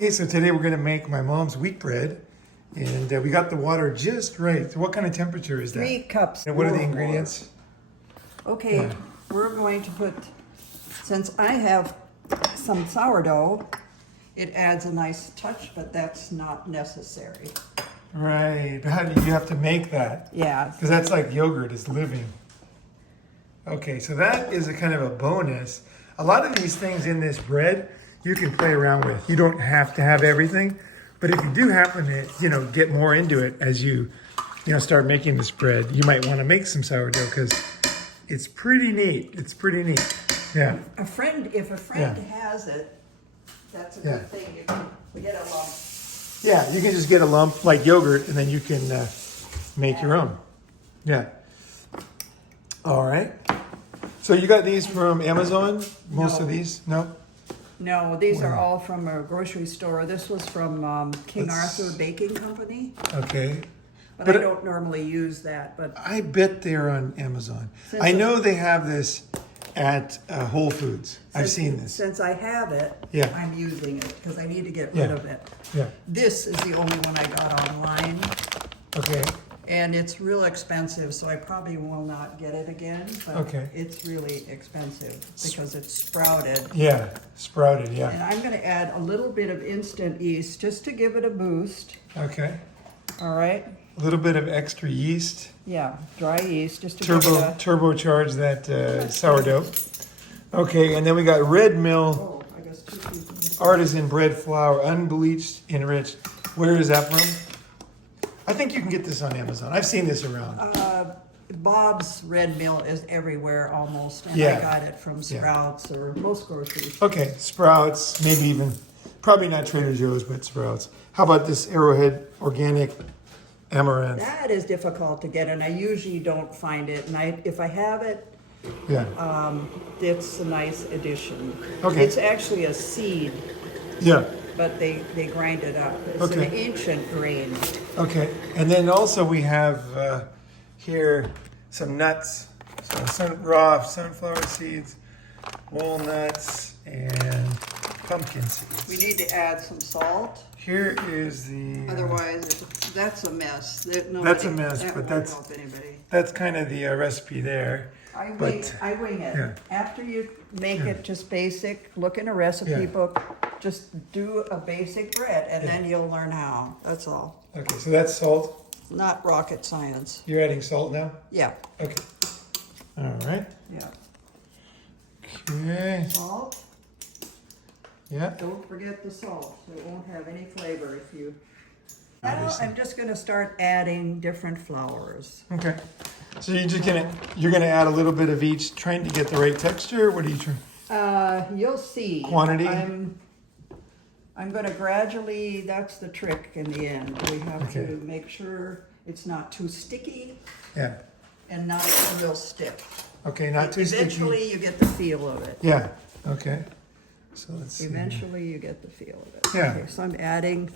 Okay, so today we're going to make my mom's wheat bread, and we got the water just right. So what kind of temperature is that? 3 cups. And what are the ingredients? Okay, Yeah. we're going to put, since I have some sourdough, it adds a nice touch, but that's not necessary. Right, but how do you have to make that? Yeah. Because that's like yogurt, it's living. Okay, so that is a kind of a bonus. A lot of these things in this bread, you can play around with. You don't have to have everything, but if you do happen to, get more into it as you start making this bread, you might want to make some sourdough because it's pretty neat. It's pretty neat. Yeah. If a friend has it, that's a good thing. You can get a lump. Yeah, you can just get a lump like yogurt, and then you can make your own. Yeah. All right. So you got these from Amazon? Most of these? No? No, these are all from a grocery store. This was from King Arthur Baking Company. Okay. But I don't normally use that. But I bet they're on Amazon. I know they have this at Whole Foods. I've seen this. Since I have it, Yeah. I'm using it because I need to get rid of it. Yeah. This is the only one I got online. Okay. And it's real expensive, so I probably will not get it again. But Okay. it's really expensive because it's sprouted. Yeah. Sprouted, yeah. And I'm going to add a little bit of instant yeast just to give it a boost. Okay. All right? A little bit of extra yeast. Yeah, dry yeast just to give it a... Turbocharge that sourdough. Okay, and then we got Red Mill Oh, I guess 2 pieces. Artisan Bread Flour, unbleached, enriched. Where is that from? I think you can get this on Amazon. I've seen this around. Bob's Red Mill is everywhere almost, and Yeah. I got it from Sprouts or most groceries. Okay, Sprouts, maybe even, probably not Trader Joe's, but Sprouts. How about this Arrowhead Organic Amaranth? That is difficult to get, and I usually don't find it. And if I have it, Yeah. it's a nice addition. Okay. It's actually a seed, Yeah. but they grind it up. It's Okay. an ancient grain. Okay, and then also we have here some nuts, so raw sunflower seeds, walnuts, and pumpkin seeds. We need to add some salt. Here is the. Otherwise, that's a mess. That's a mess, but won't that's- help anybody. That's kind of the recipe there. I but- wing it. yeah. After you make it just basic, look in a recipe Yeah. book, just do a basic bread, and then you'll learn how. That's all. Okay, so that's salt. Not rocket science. You're adding salt now? Yeah, Okay. All right. yeah. Okay. Salt. Yeah. Don't forget the salt. It won't have any flavor if you. Obviously. I'm just gonna start adding different flours. Okay. So you're gonna add a little bit of each, trying to get the right texture. What are you trying? You'll see. Quantity? I'm gonna gradually, that's the trick in the end. We have Okay. to make sure it's not too sticky Yeah. and not real stiff. Okay, not too sticky. Eventually you get the feel of it. Yeah. Okay. So let's see. Eventually you get the feel of it. Yeah. Okay, so I'm adding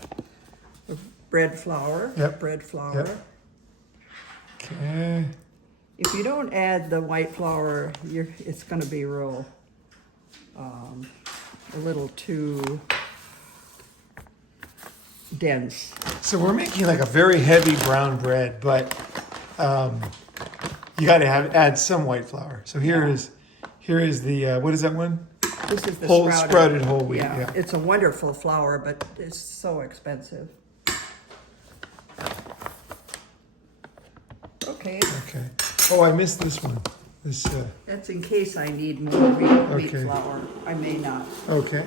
the bread flour. Yep. Bread flour. Yep. Okay. If you don't add the white flour, it's gonna be real, a little too dense. So we're making like a very heavy brown bread, but you got to add some white flour. So here is the what is that one? This is the Sprouted whole wheat. Yeah. It's a wonderful flour, but it's so expensive. Okay, Okay. Oh, I missed this one. This. that's in case I need more wheat Okay. flour. I may not. Okay.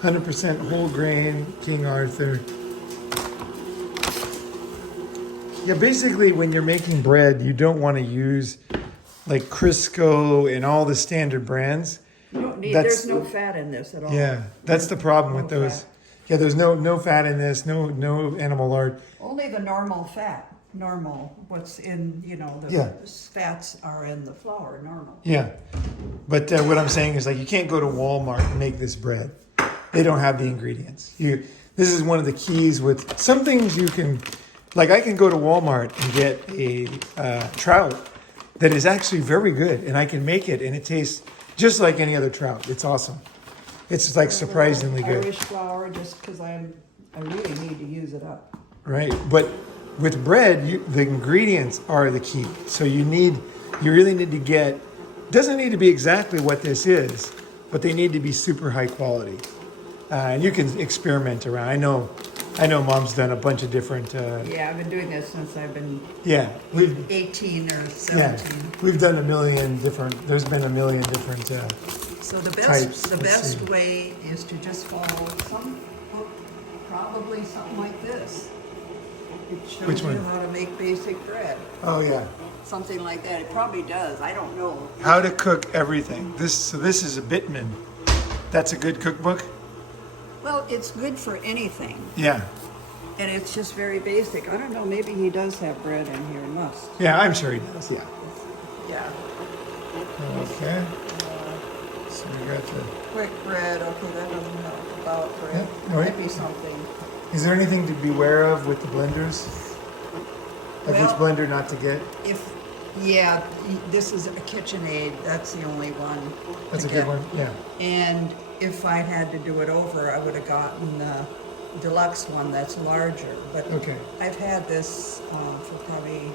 100% whole grain, King Arthur. Yeah, basically when you're making bread, you don't want to use like Crisco and all the standard brands. You don't need, That's- there's no fat in this at all. Yeah, that's the problem with No those. fat. Yeah, there's no fat in this, no animal lard. Only the normal fat, what's in, the Yeah. fats are in the flour, normal. Yeah, but what I'm saying is like you can't go to Walmart and make this bread. They don't have the ingredients. This is one of the keys with some things you can, like I can go to Walmart and get a trout that is actually very good, and I can make it, and it tastes just like any other trout. It's awesome. It's like surprisingly good. Irish flour, just because I really need to use it up. Right, but with bread, the ingredients are the key. So you really need to get, doesn't need to be exactly what this is, but they need to be super high quality. And you can experiment around. I know Mom's done a bunch of different. Yeah, I've been doing this since I've been Yeah, we've 18 or 17. we've done a million different. There's been a million different. So the types. best Let's see. way is to just follow some book, probably something like this. It shows Which one? you how to make basic bread. Oh yeah, Something like that. It probably does. I don't know. how to cook everything. This is a Bitman. That's a good cookbook. Well, it's good for anything, Yeah, and it's just very basic. I don't know. Maybe he does have bread in here. Must. yeah, I'm sure he does. Yeah. Yeah. Okay. So we got the. Quick bread. Okay, that doesn't help about bread. Yeah, no, Might be something. Is there anything to beware of with the blenders? Like Well- which blender not to get? This is a KitchenAid. That's the only one. That's to a good get. one. Yeah. And if I had to do it over, I would have gotten the deluxe one that's larger. But Okay. I've had this for probably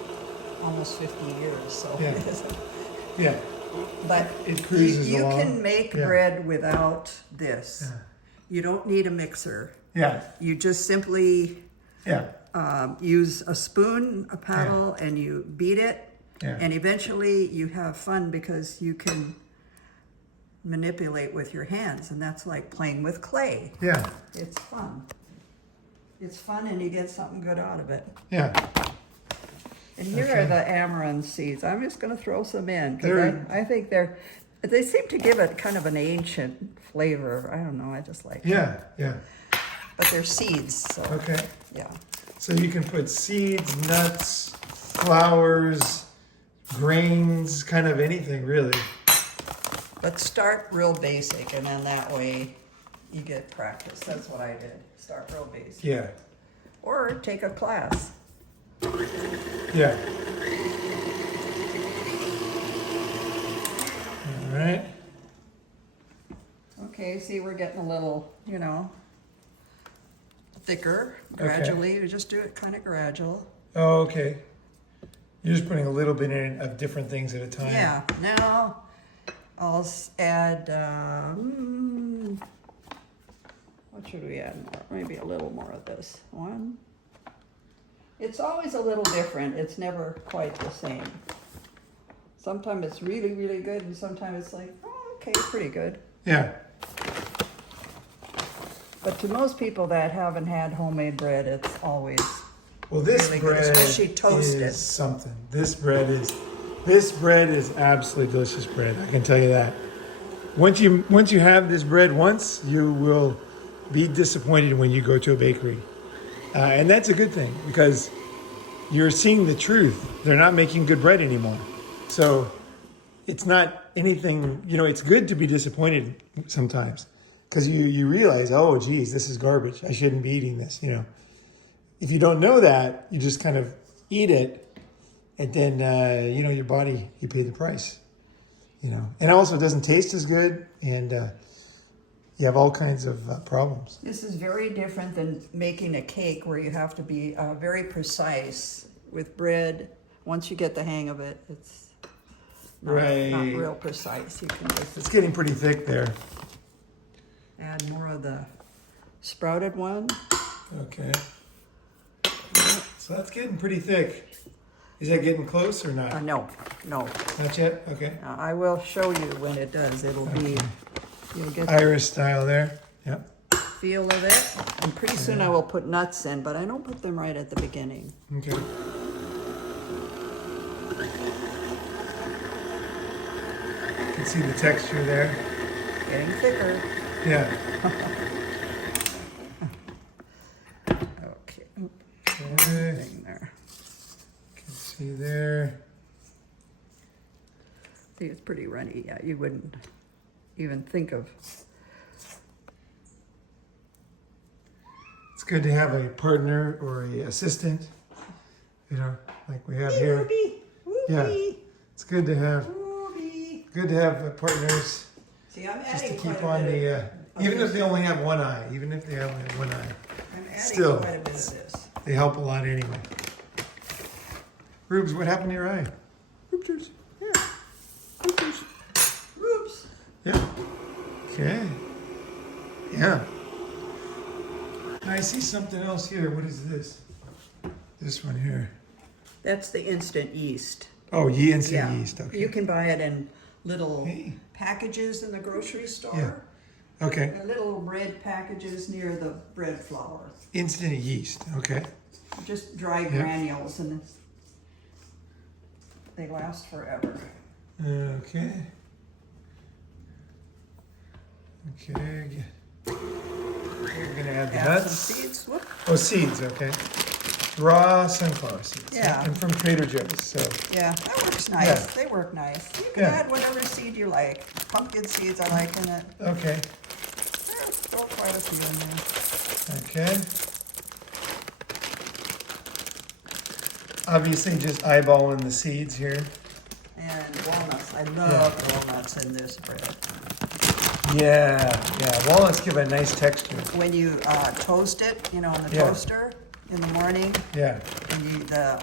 almost 50 years. So, Yeah. Yeah. but It cruises you along. can make Yeah. bread without this. Yeah. You don't need a mixer. Yeah. You just simply Yeah. use a spoon, a paddle, and you beat it. Yeah. And eventually you have fun because you can manipulate with your hands, and that's like playing with clay. Yeah. It's fun. It's fun, and you get something good out of it. Yeah. And here Okay. are the amaranth seeds. I'm just going to throw some in They're- because I think they seem to give it kind of an ancient flavor. I don't know. I just like them. Yeah. Yeah. But they're seeds, so Okay. yeah. So you can put seeds, nuts, flowers, grains, kind of anything really. But start real basic, and then that way you get practice. That's what I did. Start real basic. Yeah. Or take a class. Yeah. All right. Okay, see, we're getting a little, thicker gradually. We just do it kind of gradual. Oh, okay. You're just putting a little bit in of different things at a time. Yeah, now I'll add, what should we add more? Maybe a little more of this. One. It's always a little different. It's never quite the same. Sometimes it's really, really good, and sometimes it's like, oh, okay, pretty good. Yeah. But to most people that haven't had homemade bread, it's always Well, this really good, bread especially toasted. is something. This bread is absolutely delicious bread. I can tell you that. Once you have this bread once, you will be disappointed when you go to a bakery, and that's a good thing because you're seeing the truth. They're not making good bread anymore, so it's not anything. It's good to be disappointed sometimes because you realize, oh, geez, this is garbage. I shouldn't be eating this. If you don't know that, you just kind of eat it, and then your body, you pay the price. And also it doesn't taste as good, and you have all kinds of problems. This is very different than making a cake where you have to be very precise with bread. Once you get the hang of it, it's not real precise. You can just It's getting pretty thick there. add more of the sprouted one. Okay. So that's getting pretty thick. Is that getting close or not? No. Not yet? Okay. I will show you when it does. It'll be, you'll get the Irish style there. Yep. feel of it. And pretty soon I will put nuts in, but I don't put them right at the beginning. Okay. You can see the texture there. Getting thicker. Yeah. Okay. Okay. Thing there. You can see there. See, it's pretty runny. Yeah, you wouldn't even think of. It's good to have a partner or a assistant, like we have here. Yeah. It's good to have partners See, I'm just to adding keep quite on a bit the of Even if they only have one eye, even if they only have one eye, I'm adding still, quite a bit of this. they help a lot anyway. Rubes, what happened to your eye? Oopsies. Yeah. Oopsies. Oops. Yeah. Okay. Yeah. I see something else here. What is this? This one here. That's the instant yeast. Oh, instant yeast. Okay. You can buy it in little Hey. packages in the grocery store. Yeah. Okay. Little bread packages near the bread flour. Instant yeast. Okay. Just dry granules, and they last forever. Okay. Okay. We're gonna add the Add nuts. some seeds. Whoop. Oh, seeds. Okay. Raw sunflower seeds. Yeah. And from Trader Joe's. So. Yeah, that works nice. Yeah. They work nice. You can Yeah. add whatever seed you like. Pumpkin seeds I like in it. Okay. Throw quite a few in there. Okay. Obviously, just eyeballing the seeds here. And walnuts. I love walnuts in this bread. Yeah. Walnuts give a nice texture. When you toast it, in the Yeah. toaster in the morning, Yeah. and the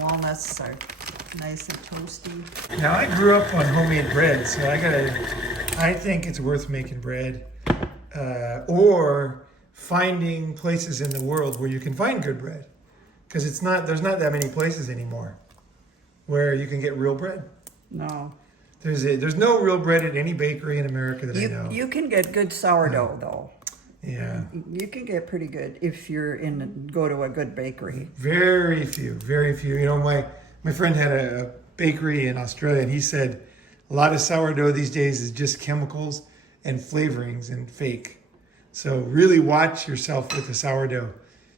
walnuts are nice and toasty. Now, I grew up on homemade bread, so I think it's worth making bread. Or finding places in the world where you can find good bread. Because there's not that many places anymore where you can get real bread. No. There's no real bread at any bakery in America that I know. You can get good sourdough, though. Yeah. You can get pretty good if you're go to a good bakery. Very few. My friend had a bakery in Australia, and he said a lot of sourdough these days is just chemicals and flavorings and fake. So really watch yourself with the sourdough.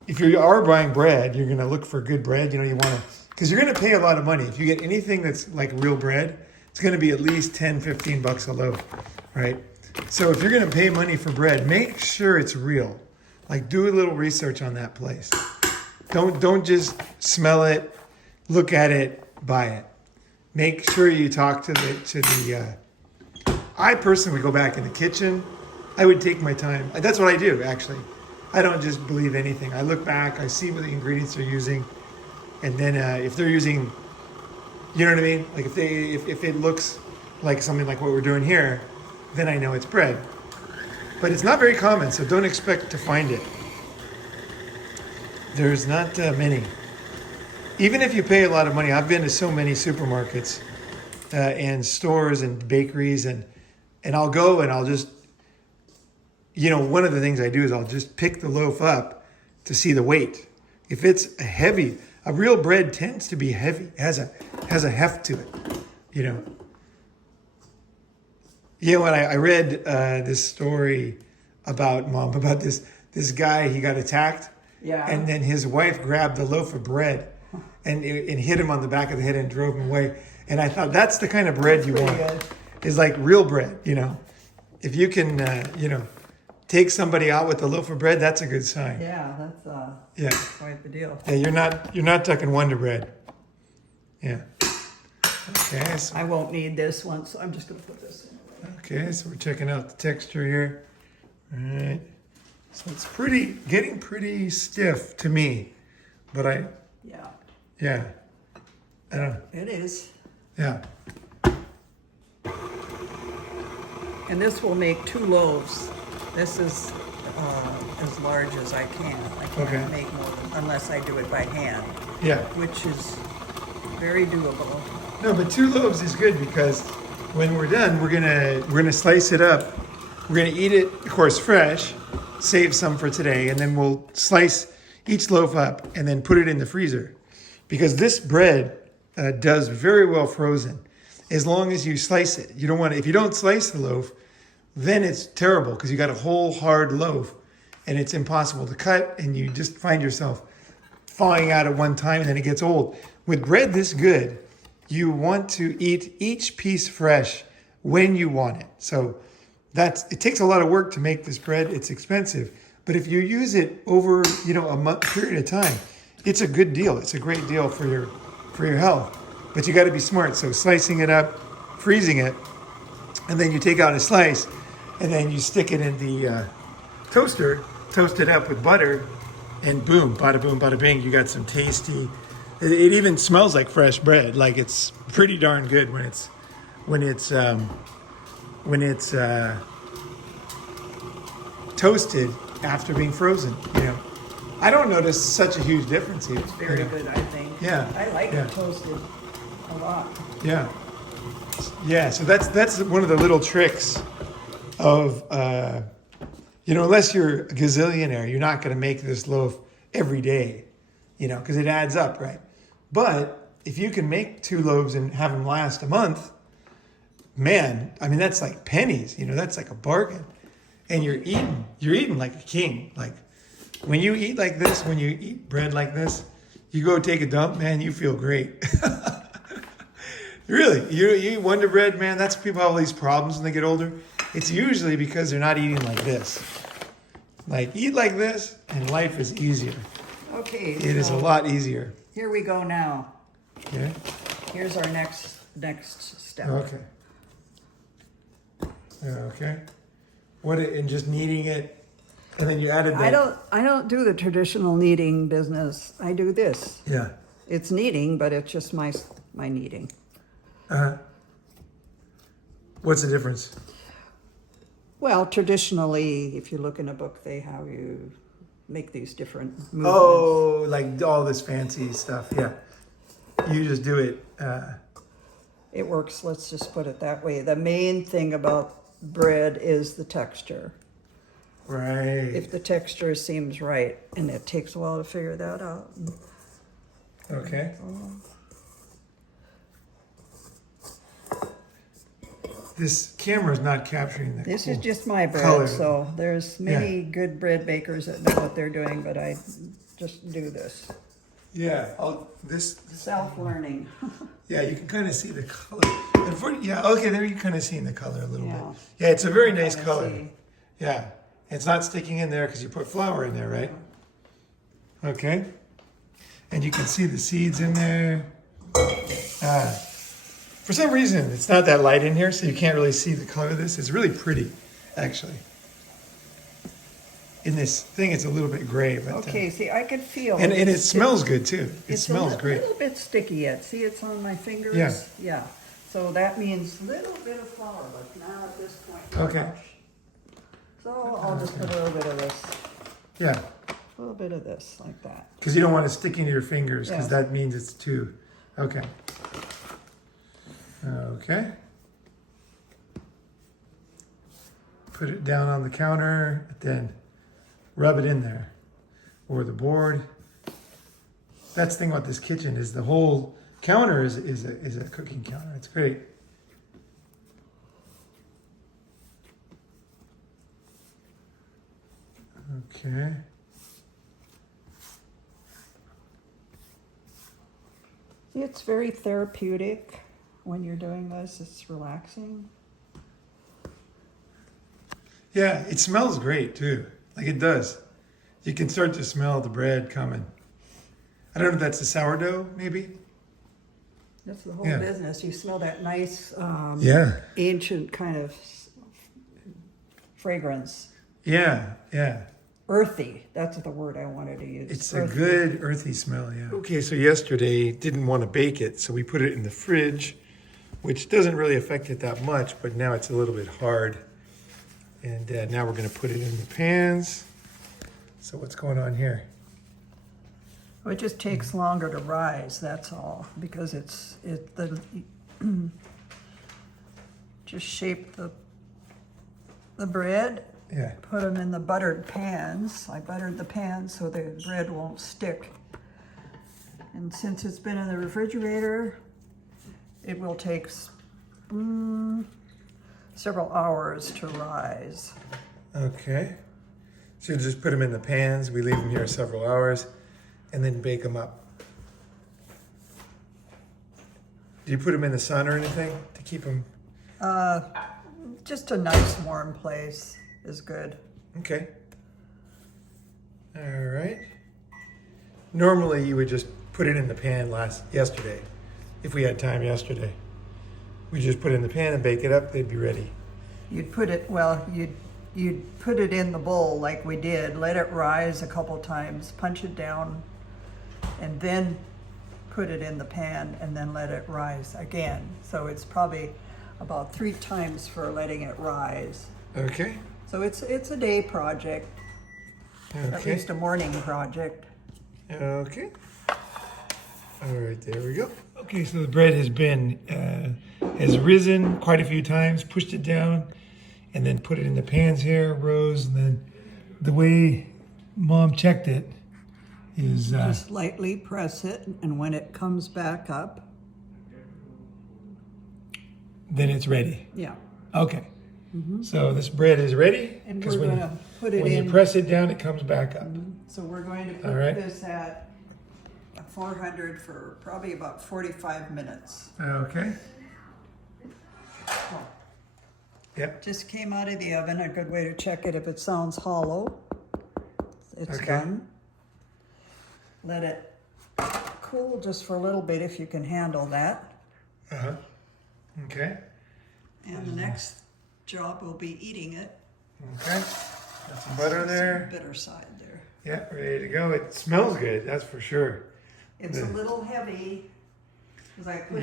If you are buying bread, you're going to look for good bread. You want to, because you're going to pay a lot of money. If you get anything that's like real bread, it's going to be at least 10, 15 bucks a loaf, right? So if you're going to pay money for bread, make sure it's real. Like, do a little research on that place. Don't just smell it, look at it, buy it. Make sure you talk to the. I personally would go back in the kitchen. I would take my time. That's what I do, actually. I don't just believe anything. I look back, I see what the ingredients they're using, and then if they're using, you know what I mean? Like if it looks like something like what we're doing here, then I know it's bread. But it's not very common, so don't expect to find it. There's not many. Even if you pay a lot of money, I've been to so many supermarkets and stores and bakeries, and I'll go and I'll just, one of the things I do is I'll just pick the loaf up to see the weight. If it's heavy, a real bread tends to be heavy, has a heft to it, When I read this story about this guy, he got attacked. Yeah. And then his wife grabbed a loaf of bread and hit him on the back of the head and drove him away. And I thought that's the kind of bread you want. Good. Is like real bread, If you can, take somebody out with a loaf of bread, that's a good sign. Yeah, that's quite the deal. Yeah, you're not tucking Wonder Bread. Yeah. Okay. So, I won't need this one, so I'm just going to put this in. okay, so we're checking out the texture here. All right. So it's getting pretty stiff to me, but yeah. I don't know. It is. Yeah. And this will make 2 loaves. This is as large as I can. I can't make more unless I do it by hand, Yeah. which is very doable. No, but 2 loaves is good because when we're done, we're gonna slice it up. We're gonna eat it, of course, fresh. Save some for today, and then we'll slice each loaf up and then put it in the freezer, because this bread does very well frozen, as long as you slice it. You don't want to. If you don't slice the loaf, then it's terrible because you got a whole hard loaf, and it's impossible to cut, and you just find yourself falling out at one time, and then it gets old. With bread this good, you want to eat each piece fresh when you want it. So it takes a lot of work to make this bread. It's expensive, but if you use it over a month period of time, it's a good deal. It's a great deal for your health. But you got to be smart. So slicing it up, freezing it, and then you take out a slice. and then you stick it in the toaster, toast it up with butter, and boom, bada boom, bada bing, you got some tasty. It even smells like fresh bread. Like it's pretty darn good when it's toasted after being frozen. You know, I don't notice such a huge difference here. It's very good, I think. Yeah. I like Yeah. it toasted a lot. Yeah, yeah. So that's one of the little tricks of unless you're a gazillionaire, you're not going to make this loaf every day, because it adds up, right? But if you can make 2 loaves and have them last a month, man, I mean that's like pennies. That's like a bargain, and you're eating like a king. Like when you eat like this, when you eat bread like this, you go take a dump, man, you feel great. Really, you eat Wonder Bread, man. That's people have all these problems when they get older. It's usually because they're not eating like this. Like eat like this, and life is easier. Okay. It is a lot easier. Here we go now. Okay. Here's our next step. Okay. Okay. And just kneading it, and then you added that. I don't do the traditional kneading business. I do this. Yeah. It's kneading, but it's just my kneading. What's the difference? Well, traditionally, if you look in a book, they have you make these different movements. Oh, like all this fancy stuff. Yeah. You just do it. It works, let's just put it that way. The main thing about bread is the texture. Right. If the texture seems right, and it takes a while to figure that out. Okay. This camera is not capturing the. This is just my bread, color. so there's many good bread bakers that know what they're doing, but I just do this. Yeah. This. Self-learning. Yeah, you can kind of see the color. Okay, there you're kind of seeing the color a little Yeah. bit. Yeah, it's a very nice Kinda color. see. Yeah, it's not sticking in there because you put flour in there, right? Okay, and you can see the seeds in there. For some reason, it's not that light in here, so you can't really see the color of this. It's really pretty, actually. In this thing, it's a little bit gray, but Okay, see, I could feel. and it smells good too. It It's smells a great. little bit sticky yet. See, it's on my fingers. Yeah. Yeah. So that means little bit of flour, but not at this point. not Okay. much. So I'll just put a little bit of this, Yeah, a little bit of this, like that. because you don't want it sticking to your fingers, because Yeah. that means it's too. Okay. Okay. Put it down on the counter, then rub it in there, or the board. That's the thing about this kitchen is the whole counter is a cooking counter. It's great. Okay. See, it's very therapeutic when you're doing this. It's relaxing. Yeah, it smells great too. Like it does. You can start to smell the bread coming. I don't know if that's the sourdough, maybe. That's the whole Yeah. business. You smell that nice, Yeah. ancient kind of fragrance. Yeah. Yeah. Earthy. That's the word I wanted to use. It's Earthy. a good earthy smell, yeah. Okay, so yesterday didn't want to bake it, so we put it in the fridge, which doesn't really affect it that much, but now it's a little bit hard. And now we're going to put it in the pans. So what's going on here? Well, it just takes longer to rise, that's all, because just shape the bread, Yeah. put them in the buttered pans. I buttered the pans so the bread won't stick. And since it's been in the refrigerator, it will take several hours to rise. Okay. So you just put them in the pans. We leave them here several hours and then bake them up. Do you put them in the sun or anything to keep them? Just a nice warm place is good. Okay. All right. Normally you would just put it in the pan yesterday. If we had time yesterday. We just put it in the pan and bake it up, they'd be ready. you'd put it, you'd put it in the bowl like we did, let it rise a couple times, punch it down, and then put it in the pan and then let it rise again. So it's probably about 3 times for letting it rise. Okay. So it's a day project, at Okay. least a morning project. Okay. All right, there we go. Okay, so the bread has risen quite a few times, pushed it down, and then put it in the pans here, rose, and then the way Mom checked it is Just lightly press it, and when it comes back up, then it's ready. yeah. Okay. So this bread is ready, And because we're gonna put it when you in. press it down, it comes back up. So we're going to put All right. this at 400 for probably about 45 minutes. Okay. Oh, Yep. just came out of the oven. A good way to check it if it sounds hollow. It's Okay. done. Let it cool just for a little bit if you can handle that. Uh-huh. Okay. And the next job will be eating it. Okay. Got some butter there. Bitter side there. Yeah, ready to go. It smells good, that's for sure. It's a little heavy because I put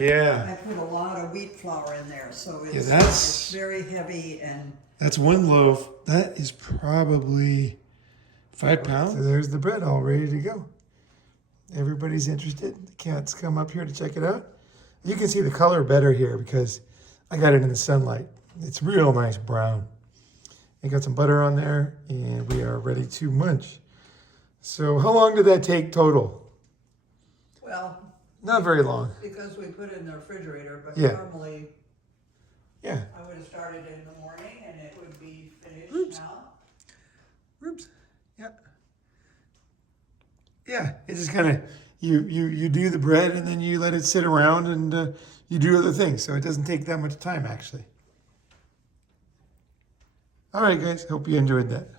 a lot of wheat flour in there, so it's, it's very heavy and. That's one loaf. That is probably 5 pounds. So there's the bread all ready to go. Everybody's interested. The cats come up here to check it out. You can see the color better here because I got it in the sunlight. It's real nice brown. I got some butter on there and we are ready to munch. So how long did that take total? Well, Not very long. because we put it in the refrigerator, but Yeah. normally Yeah. I would have started in the morning and it would be finished now. Oops. Yeah. Yeah. It's just kind of, you do the bread and then you let it sit around and you do other things. So it doesn't take that much time actually. All right, guys. Hope you enjoyed that.